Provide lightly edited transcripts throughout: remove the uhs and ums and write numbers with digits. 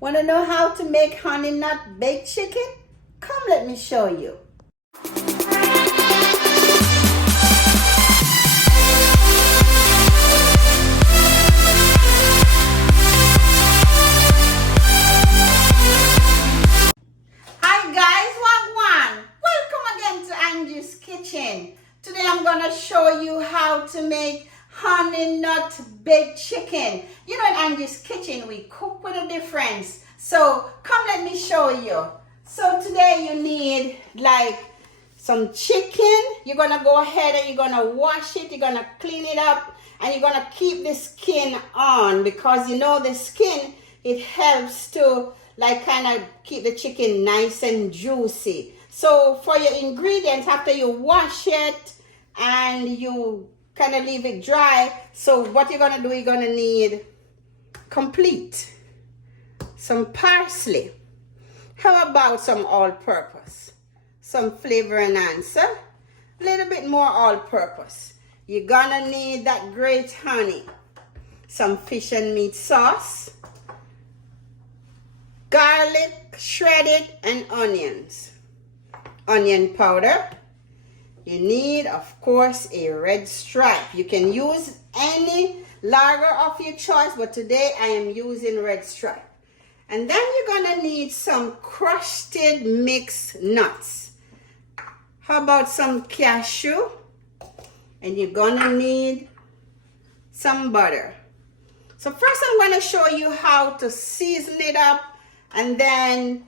Want to know how to make honey nut baked chicken? Come let me show you. Hi guys, Wagwan. Welcome again to Angie's Kitchen. Today I'm going to show you how to make honey nut baked chicken. You know, in Angie's Kitchen we cook with a difference. So come let me show you. So today you need like some chicken. You're going to go ahead and you're going to wash it. You're going to clean it up and you're going to keep the skin on, because you know the skin, it helps to like kind of keep the chicken nice and juicy. So for your ingredients, after you wash it and you kind of leave it dry, so what you're gonna do, you're gonna need complete, some parsley, how about some all-purpose, some flavor enhancer, a little bit more all-purpose. You're gonna need that great honey, some fish and meat sauce, garlic shredded, and onions, onion powder. You need, of course, a red stripe. You can use any lager of your choice, but today I am using red stripe. And then you're gonna need some crushed mixed nuts. How about some cashew? And you're gonna need some butter. So first I'm gonna show you how to season it up, and then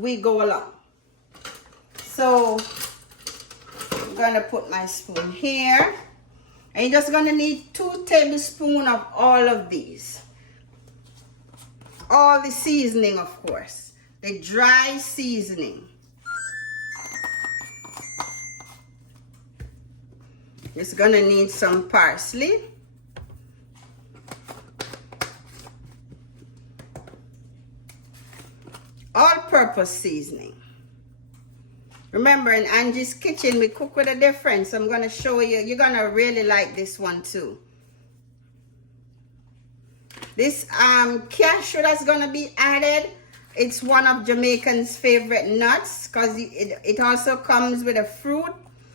we go along. So I'm gonna put my spoon here, and you're just gonna need 2 tablespoons of all of these. All the seasoning, of course, the dry seasoning. It's gonna need some parsley. All-purpose seasoning. Remember, in Angie's Kitchen, we cook with a difference. I'm going to show you. You're going to really like this one too. This cashew that's going to be added, it's one of Jamaican's favorite nuts, because it also comes with a fruit.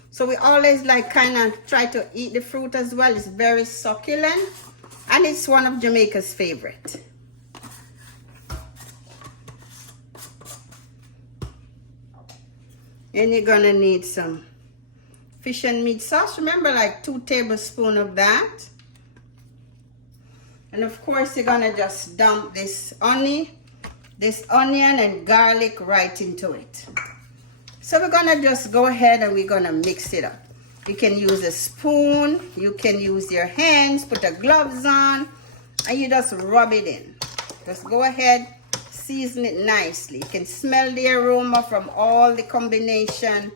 So we always like kind of try to eat the fruit as well. It's very succulent, and it's one of Jamaica's favorite. And you're gonna need some fish and meat sauce. Remember, like 2 tablespoons of that. And of course, you're gonna just dump this onion and garlic right into it. So we're gonna just go ahead and we're gonna mix it up. You can use a spoon, you can use your hands, put the gloves on, and you just rub it in. Just go ahead. Season it nicely. You can smell the aroma from all the combination.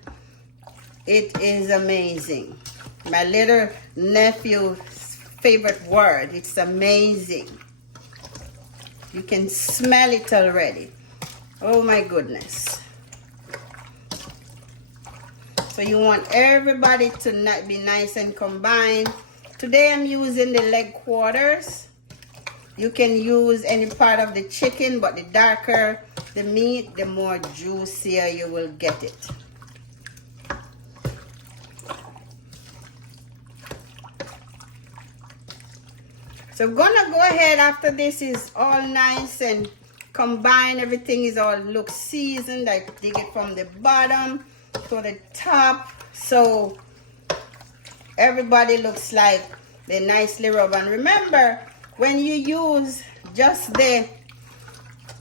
It is amazing. My little nephew's favorite word. It's amazing. You can smell it already. Oh my goodness. So you want everybody to be nice and combined. Today I'm using the leg quarters. You can use any part of the chicken, but the darker the meat, the more juicier you will get it. So I'm gonna go ahead after this is all nice and combined. Everything is all look seasoned. I dig it from the bottom to the top, so everybody looks like they nicely rub. And remember, when you use just the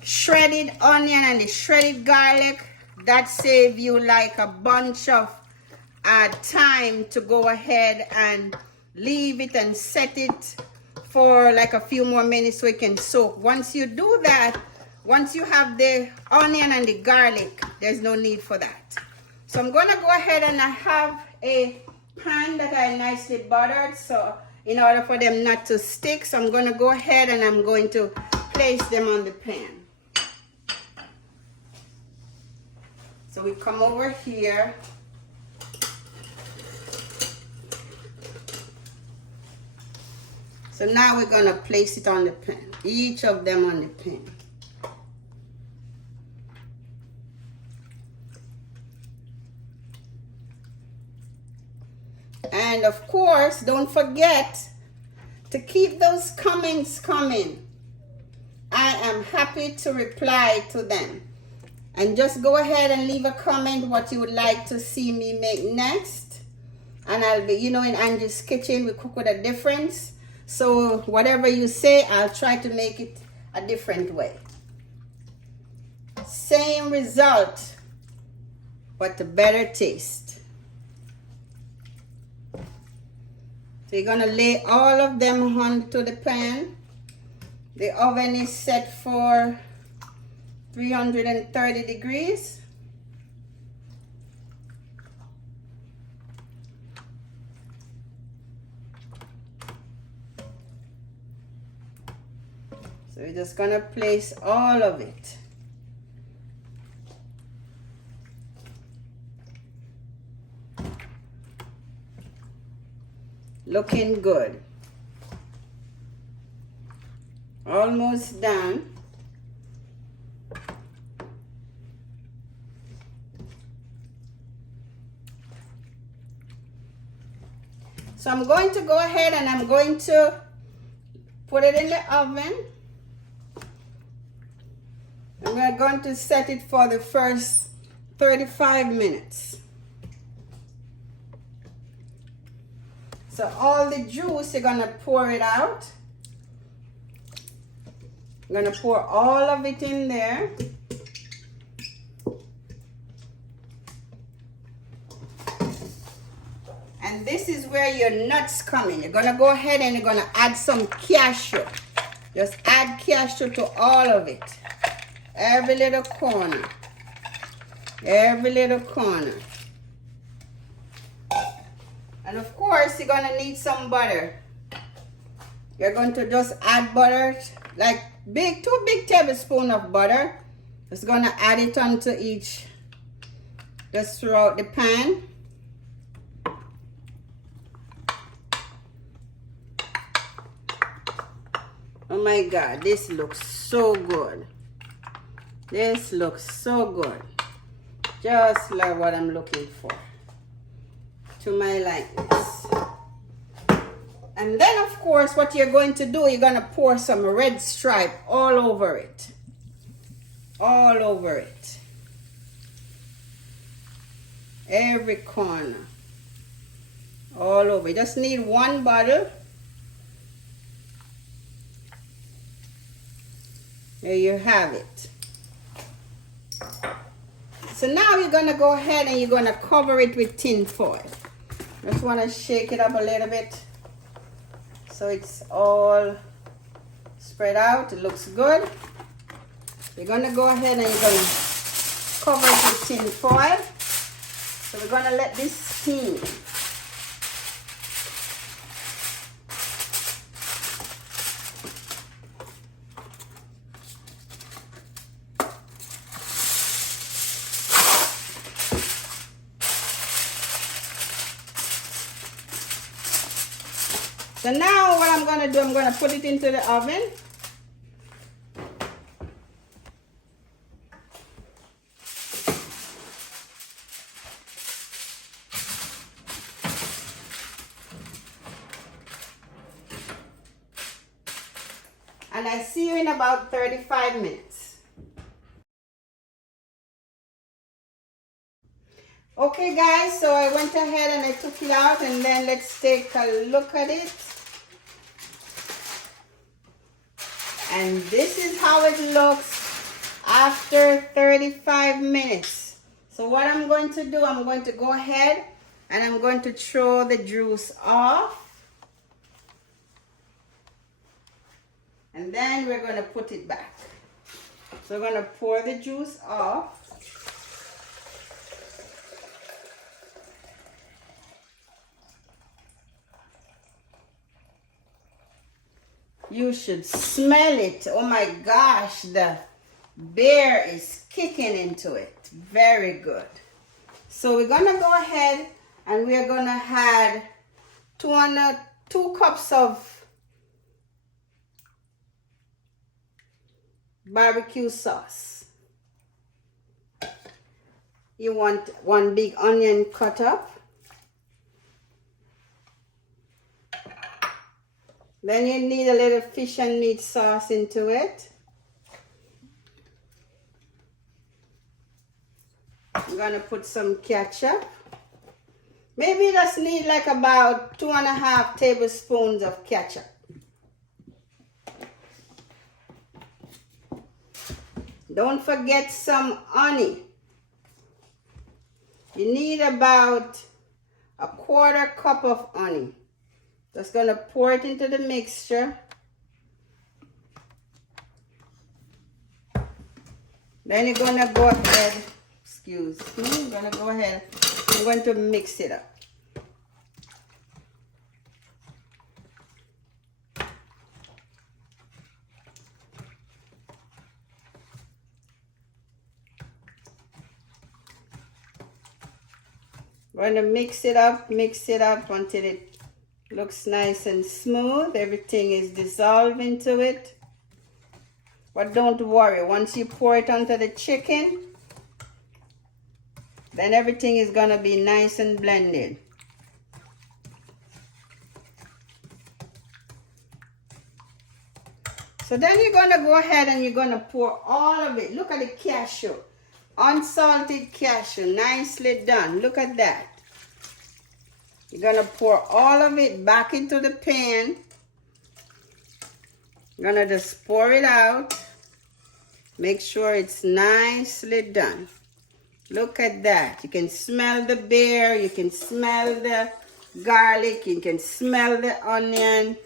shredded onion and the shredded garlic, that saves you like a bunch of time to go ahead and leave it and set it for like a few more minutes so it can soak. Once you do that, once you have the onion and the garlic, there's no need for that. So I'm gonna go ahead and I have a pan that I nicely buttered, so in order for them not to stick, so I'm going to go ahead and I'm going to place them on the pan. So we come over here. So now we're going to place it on the pan, each of them on the pan. And of course, don't forget to keep those comments coming. I am happy to reply to them. And just go ahead and leave a comment what you would like to see me make next. And I'll be, you know, in Angie's Kitchen, we cook with a difference. So whatever you say, I'll try to make it a different way. Same result, but a better taste. So you're gonna lay all of them onto the pan. The oven is set for 330 degrees. So we're just gonna place all of it. Looking good. Almost done. So I'm going to go ahead and I'm going to put it in the oven. And we're going to set it for the first 35 minutes. So all the juice, you're gonna pour it out. I'm gonna pour all of it in there. And this is where your nuts come in. You're gonna go ahead and you're gonna add some cashew. Just add cashew to all of it. Every little corner. Every little corner. And of course, you're gonna need some butter. You're going to just add butter, like two big tablespoons of butter. Just gonna add it onto each, just throughout the pan. Oh my God, this looks so good. This looks so good. Just like what I'm looking for. To my likeness. And then of course what you're going to do, you're going to pour some red stripe all over it. All over it. Every corner. All over. You just need one bottle. There you have it. So now you're going to go ahead and you're going to cover it with tin foil. Just want to shake it up a little bit so it's all spread out. It looks good. You're going to go ahead and you're going to cover it with tin foil. So we're going to let this steam. So now what I'm going to do, I'm going to put it into the oven. And I see you in about 35 minutes. Okay guys, so I went ahead and I took it out, and then let's take a look at it. And this is how it looks after 35 minutes. So what I'm going to do, I'm going to go ahead and I'm going to throw the juice off. And then we're going to put it back. So we're going to pour the juice off. You should smell it. Oh my gosh, the beer is kicking into it. Very good. So we're gonna go ahead and we're gonna add 2 cups of barbecue sauce. You want 1 big onion cut up. Then you need a little fish and meat sauce into it. I'm gonna put some ketchup. Maybe you just need like about 2.5 tablespoons of ketchup. Don't forget some honey. You need about 1/4 cup of honey. Just gonna pour it into the mixture. Then you're gonna go ahead, excuse me, I'm gonna go ahead, I'm going to mix it up. We're going to mix it up until it looks nice and smooth. Everything is dissolved into it. But don't worry, once you pour it onto the chicken, then everything is going to be nice and blended. So then you're going to go ahead and you're going to pour all of it. Look at the cashew. Unsalted cashew, nicely done. Look at that. You're going to pour all of it back into the pan. You're going to just pour it out. Make sure it's nicely done. Look at that. You can smell the beer. You can smell the garlic. You can smell the onion.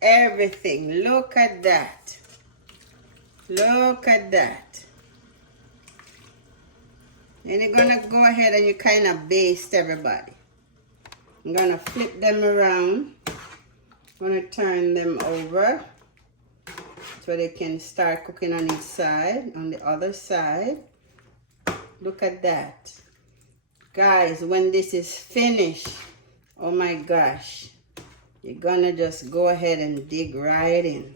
Everything. Look at that. Look at that. Then you're going to go ahead and you kind of baste everybody. I'm going to flip them around. I'm going to turn them over so they can start cooking on each side, on the other side. Look at that. Guys, when this is finished, oh my gosh, you're going to just go ahead and dig right in.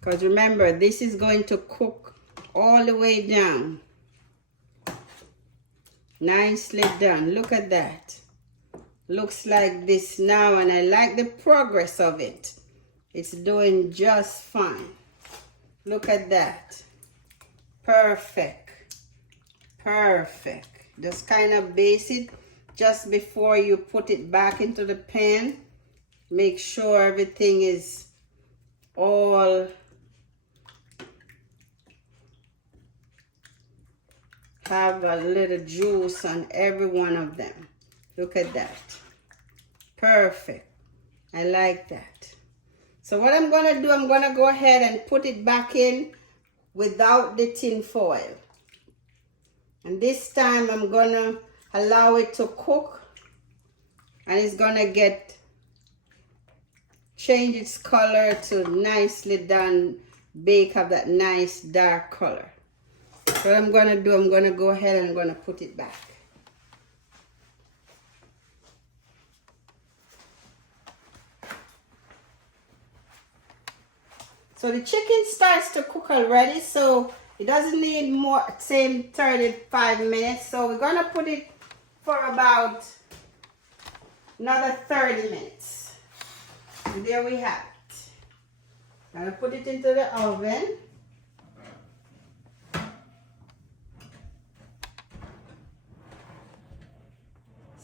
Because remember, this is going to cook all the way down. Nicely done. Look at that. Looks like this now, and I like the progress of it. It's doing just fine. Look at that. Perfect. Perfect. Just kind of baste it just before you put it back into the pan. Make sure everything is all have a little juice on every one of them. Look at that. Perfect. I like that. So what I'm going to do, I'm going to go ahead and put it back in without the tin foil. And this time I'm going to allow it to cook. And it's going to change its color to nicely done bake of that nice dark color. So what I'm going to do, I'm going to go ahead and I'm going to put it back. So the chicken starts to cook already, so it doesn't need more, same 35 minutes. So we're going to put it for about another 30 minutes. And there we have it. I'm going to put it into the oven.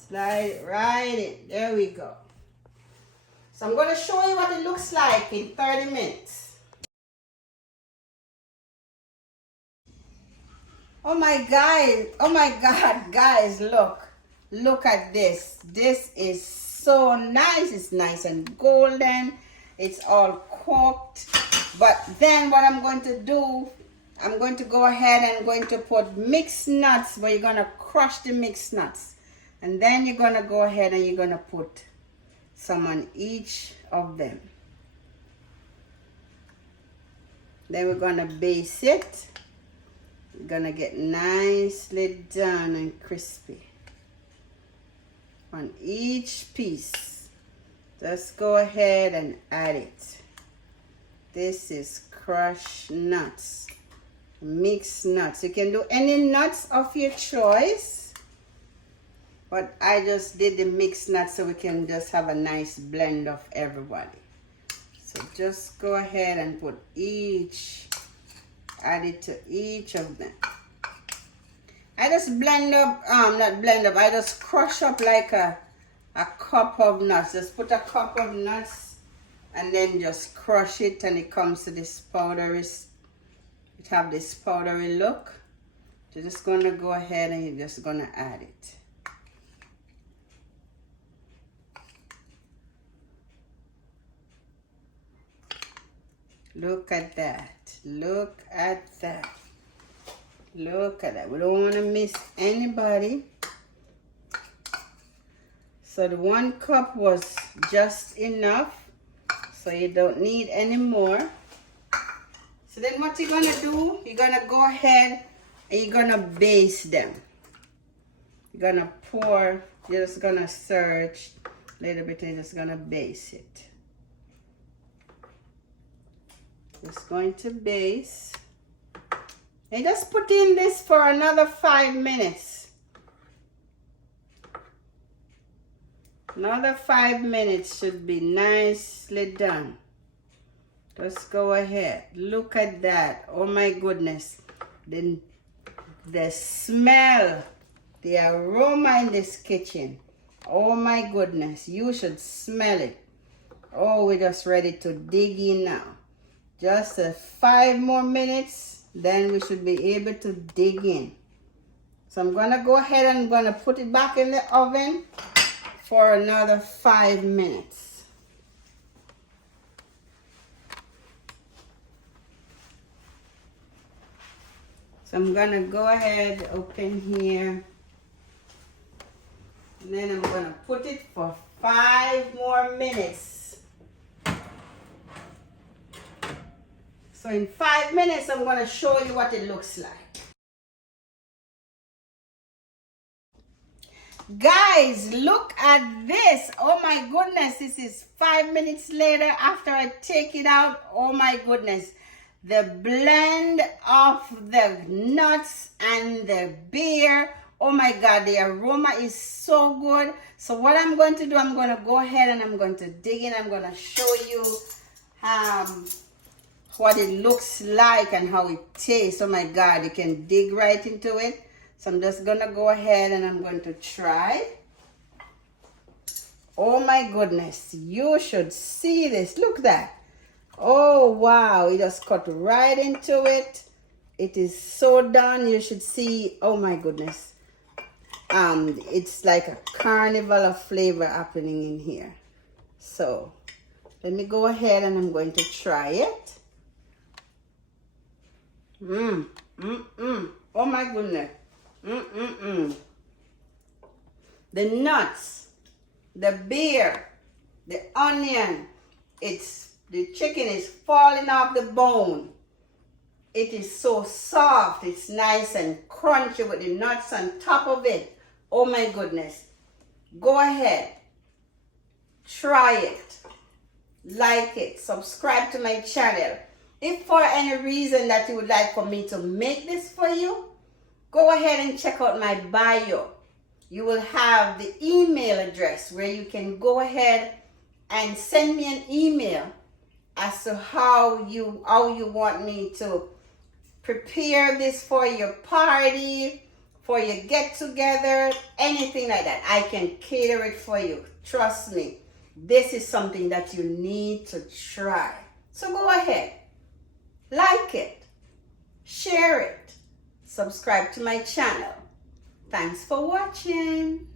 Slide it right in. There we go. So I'm going to show you what it looks like in 30 minutes. Oh my God, guys, look at this. This is so nice. It's nice and golden. It's all cooked. But then what I'm going to do, I'm going to go ahead and I'm going to put mixed nuts, where you're going to crush the mixed nuts. And then you're going to go ahead and you're going to put some on each of them. Then we're going to baste it. We're going to get nicely done and crispy on each piece. Just go ahead and add it. This is crushed nuts, mixed nuts. You can do any nuts of your choice. But I just did the mix nut so we can just have a nice blend of everybody. So just go ahead and put add it to each of them. I just blend up, not blend up, I just crush up like a cup of nuts. Just put a cup of nuts and then just crush it, and it comes to this powdery, it have this powdery look. You're just gonna go ahead and you're just gonna add it. Look at that. Look at that. Look at that. We don't want to miss anybody. So the 1 cup was just enough. So you don't need any more. So then what you're going to do, you're going to go ahead and you're going to baste them. You're going to pour, you're just going to search a little bit and you're just going to baste it. Just going to baste. And just put in this for another 5 minutes. Another 5 minutes should be nicely done. Just go ahead. Look at that. Oh my goodness. The smell, the aroma in this kitchen. Oh my goodness. You should smell it. Oh, we're just ready to dig in now. Just 5 more minutes, then we should be able to dig in. So I'm going to go ahead and I'm going to put it back in the oven for another 5 minutes. So I'm going to go ahead, open here. And then I'm going to put it for 5 more minutes. So in 5 minutes, I'm going to show you what it looks like. Guys, look at this. Oh my goodness, this is 5 minutes later after I take it out. Oh my goodness. The blend of the nuts and the beer. Oh my God, the aroma is so good. So what I'm going to do, I'm going to go ahead and I'm going to dig in. I'm going to show you what it looks like and how it tastes. Oh my God, you can dig right into it. So I'm just gonna go ahead and I'm going to try. Oh my goodness, you should see this. Look at that. Oh wow, it just cut right into it. It is so done. You should see. Oh my goodness. It's like a carnival of flavor happening in here. So let me go ahead and I'm going to try it. Oh my goodness. The nuts, the beer, the onion, the chicken is falling off the bone. It is so soft. It's nice and crunchy with the nuts on top of it. Oh my goodness. Go ahead. Try it. Like it. Subscribe to my channel. If for any reason that you would like for me to make this for you, go ahead and check out my bio. You will have the email address where you can go ahead and send me an email as to how you want me to prepare this for your party, for your get together, anything like that. I can cater it for you. Trust me. This is something that you need to try. So go ahead. Like it, share it, subscribe to my channel. Thanks for watching.